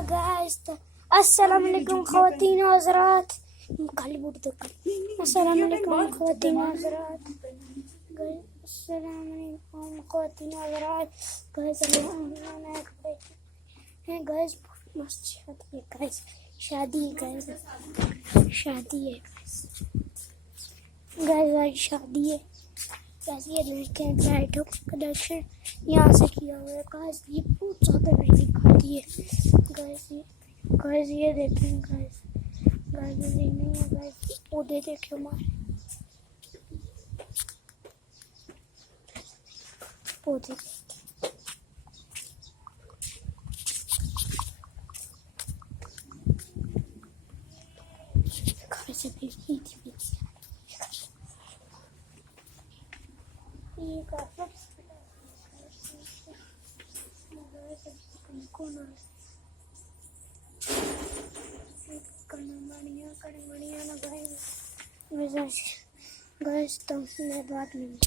guys अस्सलाम वालेकुम ख़वातीन व हज़रात काली बूट तो अस्सलाम वालेकुम ख़वातीन व हज़रात अस्सलाम वालेकुम ख़वातीन व हज़रात गाइस हैं गाइस मस्त शादी है गाइस शादी है गाइस आज शादी है गाइस ये लड़के लाइटों का कलेक्शन यहाँ से किया हुआ है गाइस ये बहुत ज़्यादा महंगी खाती है गाइस ये देखें गाइस ये नहीं है गाइस पौधे देखे हमारे पौधे गाइस अभी ये कड़मड़ियाँ लगाई गाइस तो मैं बात नहीं